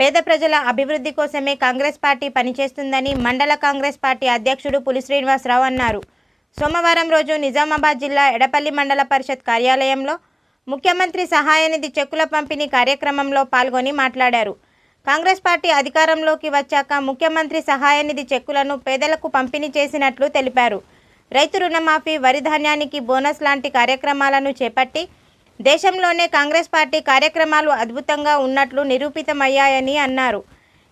పేద ప్రజల అభివృద్ధి కోసమే కాంగ్రెస్ పార్టీ పనిచేస్తుందని మండల కాంగ్రెస్ పార్టీ అధ్యక్షుడు పులి శ్రీనివాసరావు అన్నారు. సోమవారం రోజు నిజామాబాద్ జిల్లా ఎడపల్లి మండల పరిషత్ కార్యాలయంలో ముఖ్యమంత్రి సహాయ నిధి చెక్కుల పంపిణీ కార్యక్రమంలో పాల్గొని మాట్లాడారు. కాంగ్రెస్ పార్టీ అధికారంలోకి వచ్చాక ముఖ్యమంత్రి సహాయ నిధి చెక్కులను పేదలకు పంపిణీ చేసినట్లు తెలిపారు. రైతు రుణమాఫీ వరి ధాన్యానికి బోనస్ లాంటి కార్యక్రమాలను చేపట్టి దేశంలోనే కాంగ్రెస్ పార్టీ కార్యక్రమాలు అద్భుతంగా ఉన్నట్లు నిరూపితమయ్యాయని అన్నారు.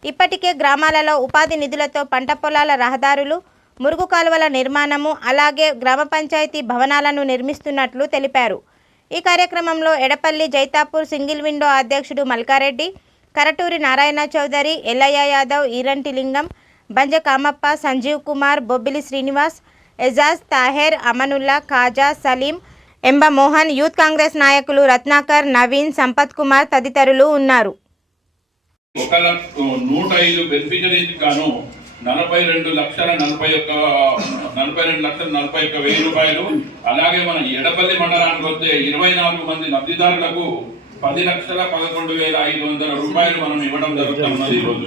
ఇప్పటికే గ్రామాలలో ఉపాధి నిధులతో పంట పొలాల రహదారులు మురుగు కాలువల నిర్మాణము అలాగే గ్రామ పంచాయతీ భవనాలను నిర్మిస్తున్నట్లు తెలిపారు. ఈ కార్యక్రమంలో ఎడపల్లి జైతాపూర్ సింగిల్ విండో అధ్యక్షుడు మల్కారెడ్డి కరటూరి నారాయణ చౌదరి ఎల్లయ్య యాదవ్ ఈరంటి లింగం బంజ కామప్ప సంజీవ్ కుమార్ బొబ్బిలి శ్రీనివాస్ ఎజాజ్ తాహెర్ అమనుల్లా ఖాజా సలీం ఎంబ మోహన్ యూత్ కాంగ్రెస్ నాయకులు రత్నాకర్ నవీన్ సంపత్ కుమార్ తదితరులు ఉన్నారు. ఒక నూట ఐదు బెనిఫిషరీస్ గాను నలభై రెండు లక్షల నలభై ఒక్క నలభై రెండు లక్షల నలభై ఒక్క వెయ్యి రూపాయలు అలాగే మన ఎడపల్లి మండలానికి వస్తే ఇరవై నాలుగు మంది లబ్ధిదారులకు పది లక్షల పదకొండు వేల ఐదు వందల రూపాయలు మనం ఇవ్వడం జరుగుతున్నది ఈరోజు.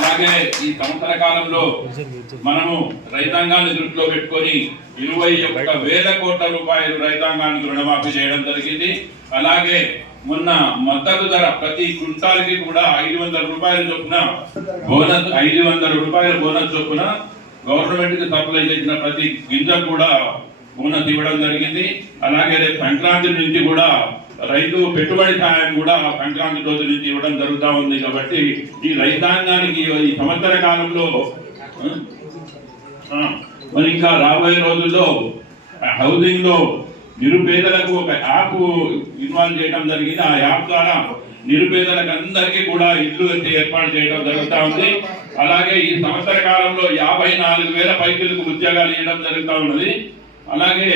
అలాగే ఈ సంవత్సర కాలంలో మనము రైతాంగాన్ని దృష్టిలో పెట్టుకొని ఇరవై ఒక్క వేల కోట్ల రూపాయలు రైతాంగానికి రుణమాఫీ చేయడం జరిగింది. అలాగే మొన్న మద్దతు ధర ప్రతి క్వింటాల్కి కూడా ఐదు వందల రూపాయల చొప్పున బోనస్ ఐదు వందల రూపాయల బోనస్ చొప్పున గవర్నమెంట్కి సప్లై చేసిన ప్రతి గింజ కూడా బోనస్ ఇవ్వడం జరిగింది. అలాగే రేపు సంక్రాంతి నుంచి కూడా రైతు పెట్టుబడి సాయం కూడా సంక్రాంతి రోజు నుంచి ఇవ్వడం జరుగుతూ ఉంది కాబట్టి ఈ రైతాంగానికి ఈ సంవత్సర కాలంలో మరి ఇంకా రాబోయే రోజుల్లో హౌసింగ్లో నిరుపేదలకు ఒక యాప్ ఇన్వాల్వ్ చేయడం జరిగింది. ఆ యాప్ ద్వారా నిరుపేదలకు అందరికీ కూడా ఇల్లు వచ్చి ఏర్పాటు చేయడం జరుగుతూ ఉంది. అలాగే ఈ సంవత్సర కాలంలో యాభై నాలుగు వేల పైకులకు ఉద్యోగాలు ఇవ్వడం జరుగుతూ ఉన్నది. అలాగే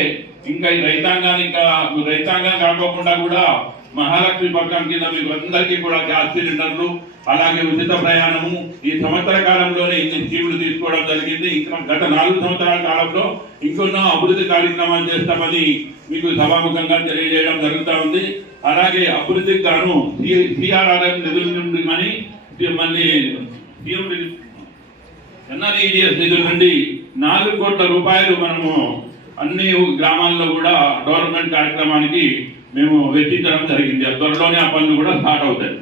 ఇంకా ఈ రైతాంగాన్ని ఇంకా రైతాంగం కాకోకుండా కూడా మహాలక్ష్మి పథకం కింద మీకు అందరికీ కూడా గ్యాస్ సిలిండర్లు అలాగే ఉచిత ప్రయాణము. ఈ సంవత్సర కాలంలోనే ఇన్ని స్కీములు తీసుకోవడం జరిగింది. ఇంకా గత నాలుగు సంవత్సరాల కాలంలో ఇంకొన్నో అభివృద్ధి కార్యక్రమాలు చేస్తామని మీకు సభాముఖంగా తెలియజేయడం జరుగుతూ ఉంది. అలాగే అభివృద్ధికి గాను సిఆర్ఆర్ఎం నిధుల నుండి కానీ మళ్ళీ ఎన్ఆర్ఈడిఎస్ నిధుల నుండి నాలుగు కోట్ల రూపాయలు మనము అన్ని గ్రామాల్లో కూడా డెవలప్మెంట్ కార్యక్రమానికి మేము వెచ్చించడం జరిగింది. త్వరలోనే ఆ పనులు కూడా స్టార్ట్ అవుతాయి.